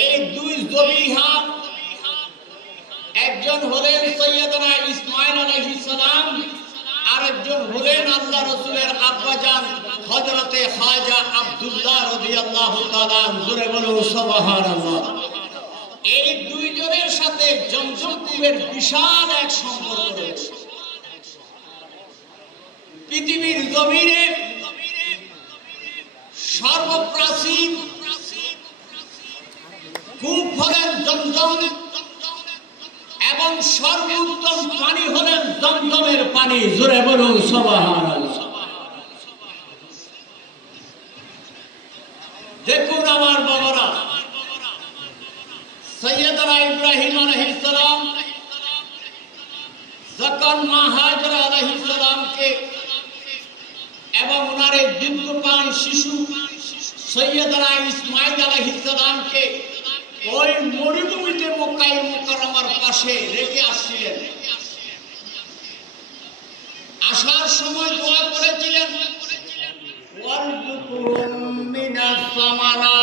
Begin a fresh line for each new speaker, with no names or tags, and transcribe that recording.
এই দুই জবিহা একজন হলেন সৈয়দনা ইসমাইল আলাইহিস সালাম, আরেকজন হলেন আল্লাহ রসুলের আব্বাজান হযরতে খাজা আব্দুল্লাহ রাদিয়াল্লাহু তাআলা জোরে বলো সুবহানাল্লাহ। এই দুইজনের সাথে জমজমপুরের বিশাল এক সম্পর্ক রয়েছে। পৃথিবীর জমিনে সর্বপ্রাচীন কূপ হলেন এবং সর্বোত্তম পানি হলেন দমদমের পানি। জোরে বলুন সবাহান দেখুন আমার বাবারা সৈয়দরা ইব্রাহিম আলাইহিস সালাম যখন মা হাজরা আলাইহিস এবং ওনার এই শিশু সৈয়দরা ইসমাইল আলাইহিস সালামকে ওই মরুভূমিতে মক্কাই আমার পাশে রেখে আসছিলেন। আসার সময় দোয়া করেছিলেন ওয়ারযুকুহুম মিনাস সামারাত।